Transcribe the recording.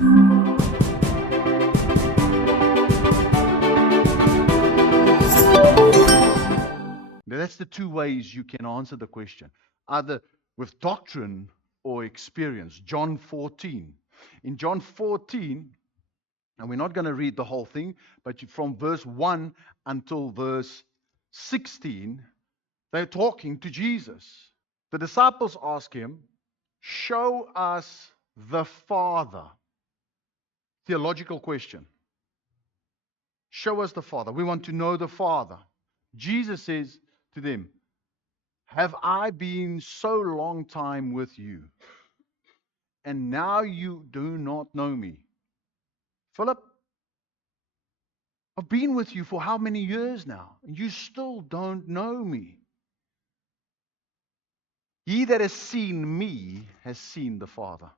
Now, that's the two ways you can answer the question, either with doctrine or experience. John 14. In John 14, and we're not going to read the whole thing, but from verse 1 until verse 16, they're talking to Jesus. The disciples ask him, "Show us the Father." Theological question. Show us the Father. We want to know the Father. Jesus says to them, "Have I been so long time with you, and now you do not know me?" Philip, I've been with you for how many years now, and you still don't know me. He that has seen me has seen the Father.